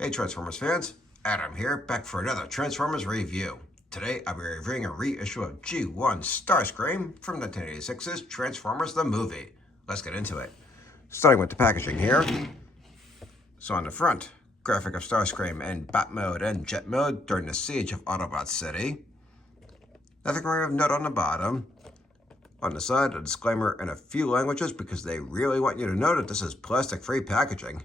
Hey Transformers fans, Adam here, back for another Transformers review. Today I'll be reviewing a reissue of G1 STARSCREAM from 1986's Transformers the Movie. Let's get into it. Starting with the packaging here. So on the front, graphic of STARSCREAM in Bat mode and Jet mode during the siege of Autobot City. Nothing really of note on the bottom. On the side, a disclaimer in a few languages because they really want you to know that this is plastic-free packaging.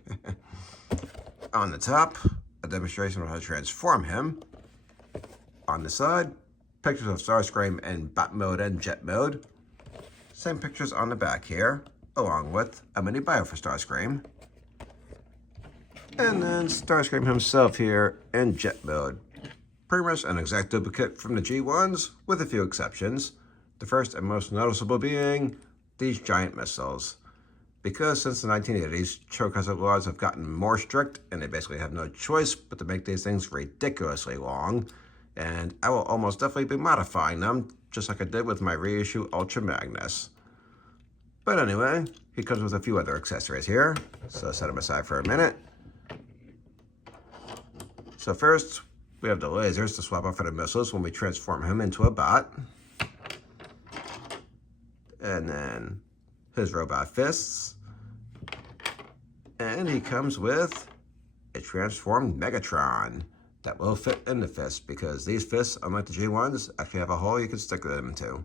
On the top, a demonstration of how to transform him. On the side, pictures of STARSCREAM in Bat mode and Jet mode. Same pictures on the back here, along with a mini bio for STARSCREAM. And then STARSCREAM himself here in Jet mode. Pretty much an exact duplicate from the G1s, with a few exceptions. The first and most noticeable being these giant missiles. Because since the 1980s, choke hazard laws have gotten more strict, and they basically have no choice but to make these things ridiculously long. And I will almost definitely be modifying them, just like I did with my reissue Ultra Magnus. But anyway, he comes with a few other accessories here, so set them aside for a minute. So first, we have the lasers to swap out for the missiles when we transform him into a bot. And then his robot fists. And he comes with a transformed Megatron that will fit in the fist, because these fists, unlike the G1s, actually have a hole you can stick them into.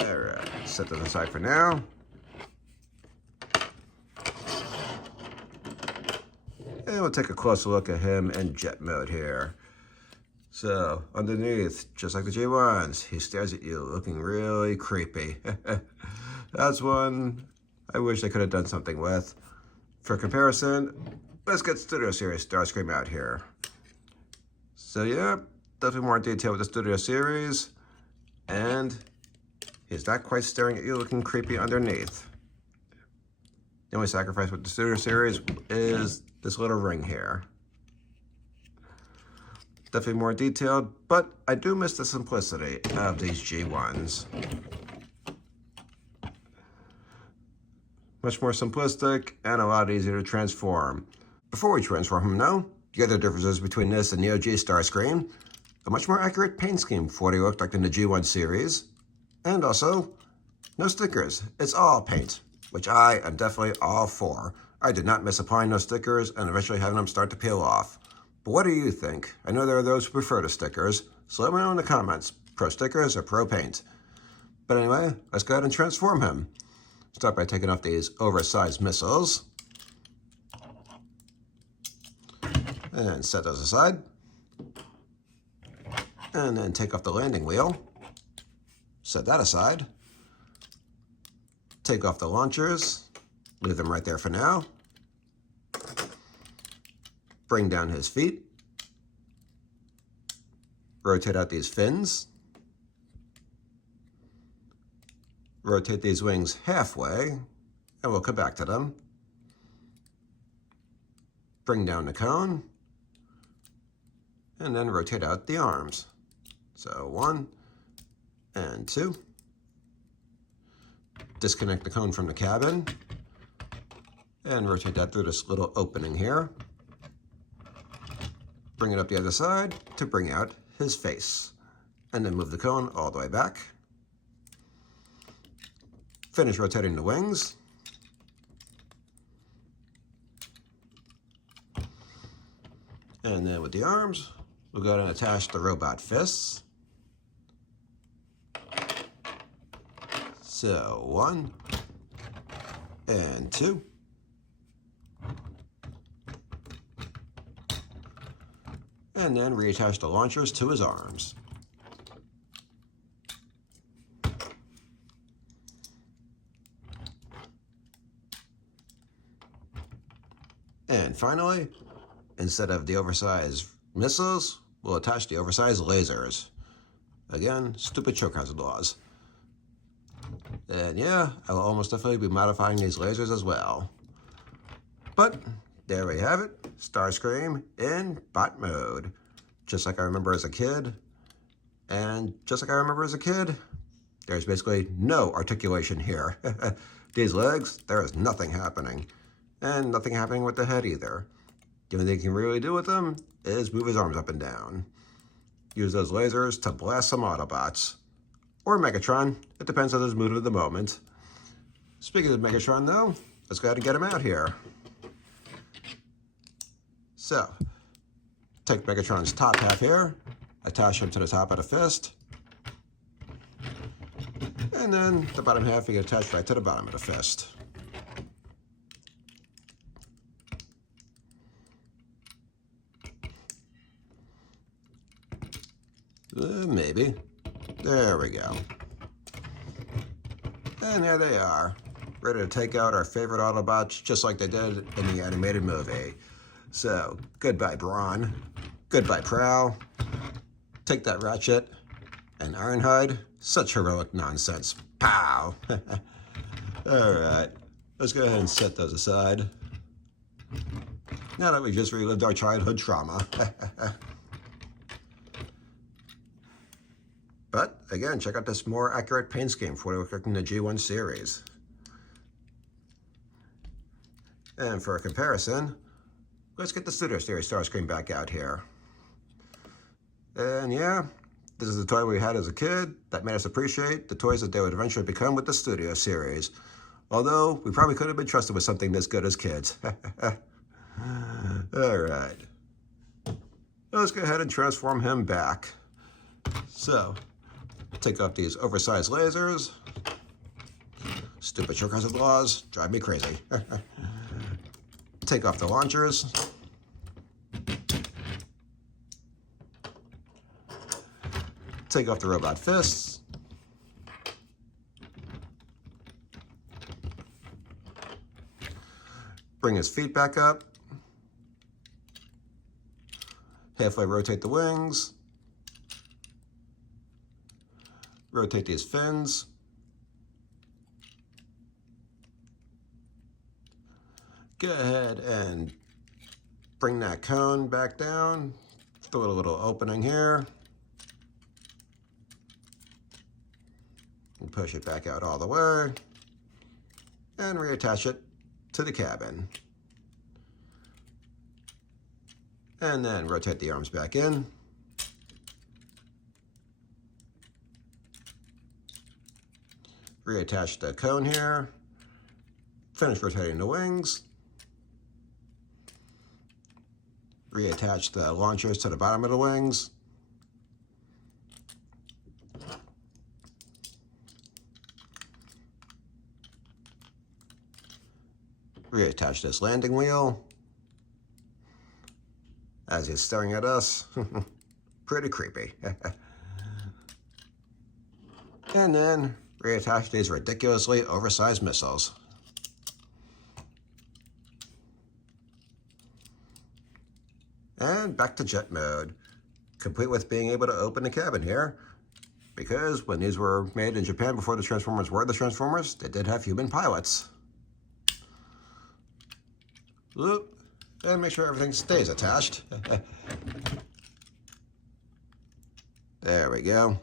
Alright, set those aside for now. And we'll take a closer look at him in Jet mode here. So, underneath, just like the G1s, he stares at you looking really creepy. That's one I wish they could have done something with. For comparison, let's get Studio Series STARSCREAM out here. So yeah, definitely more detail with the Studio Series. And he's not quite staring at you looking creepy underneath. The only sacrifice with the Studio Series is this little ring here. Definitely more detailed, but I do miss the simplicity of these G1s. Much more simplistic and a lot easier to transform. Before we transform him though, the other differences between this and the OG STARSCREAM: a much more accurate paint scheme for what he looked like in the G1 series, and also no stickers, it's all paint, which I am definitely all for. I did not miss applying those stickers and eventually having them start to peel off. But what do you think? I know there are those who prefer the stickers, so let me know in the comments, pro stickers or pro paint. But anyway, let's go ahead and transform him. Start by taking off these oversized missiles. And set those aside. And then take off the landing wheel. Set that aside. Take off the launchers. Leave them right there for now. Bring down his feet. Rotate out these fins. Rotate these wings halfway, and we'll come back to them. Bring down the cone, and then rotate out the arms. So 1 and 2. Disconnect the cone from the cabin, and rotate that through this little opening here. Bring it up the other side to bring out his face, and then move the cone all the way back. Finish rotating the wings. And then with the arms, we'll go ahead and attach the robot fists. So 1 and 2. And then reattach the launchers to his arms. And finally, instead of the oversized missiles, we'll attach the oversized lasers. Again, stupid choke hazard laws. And yeah, I will almost definitely be modifying these lasers as well. But there we have it, STARSCREAM in bot mode. Just like I remember as a kid. And just like I remember as a kid, there's basically no articulation here. These legs, there is nothing happening. And nothing happening with the head either. The only thing you can really do with him is move his arms up and down. Use those lasers to blast some Autobots. Or Megatron. It depends on his mood of the moment. Speaking of Megatron, though, let's go ahead and get him out here. So, take Megatron's top half here, attach him to the top of the fist, and then the bottom half we can attach right to the bottom of the fist. Maybe. There we go. And there they are, ready to take out our favorite Autobots just like they did in the animated movie. So, goodbye Brawn, goodbye Prowl, take that Ratchet, and Ironhide, such heroic nonsense. Pow! Alright, let's go ahead and set those aside. Now that we've just relived our childhood trauma. But, again, check out this more accurate paint scheme for what we're cooking the G1 series. And for a comparison, let's get the Studio Series STARSCREAM back out here. And yeah, this is the toy we had as a kid that made us appreciate the toys that they would eventually become with the Studio Series. Although, we probably could have been trusted with something this good as kids. Alright. Let's go ahead and transform him back. So, take off these oversized lasers. Stupid short of laws drive me crazy. Take off the launchers. Take off the robot fists. Bring his feet back up. Halfway rotate the wings. Rotate these fins. Go ahead and bring that cone back down. Throw a little opening here. And push it back out all the way. And reattach it to the cabin. And then rotate the arms back in. Reattach the cone here. Finish rotating the wings. Reattach the launchers to the bottom of the wings. Reattach this landing wheel. As he's staring at us. Pretty creepy. And then reattach these ridiculously oversized missiles. And back to jet mode, complete with being able to open the cabin here, because when these were made in Japan before the Transformers were the Transformers, they did have human pilots. Oop, and make sure everything stays attached. There we go.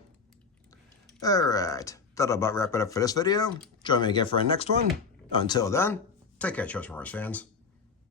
Alright, that'll about wrap it up for this video. Join me again for our next one. Until then, take care, Transformers fans.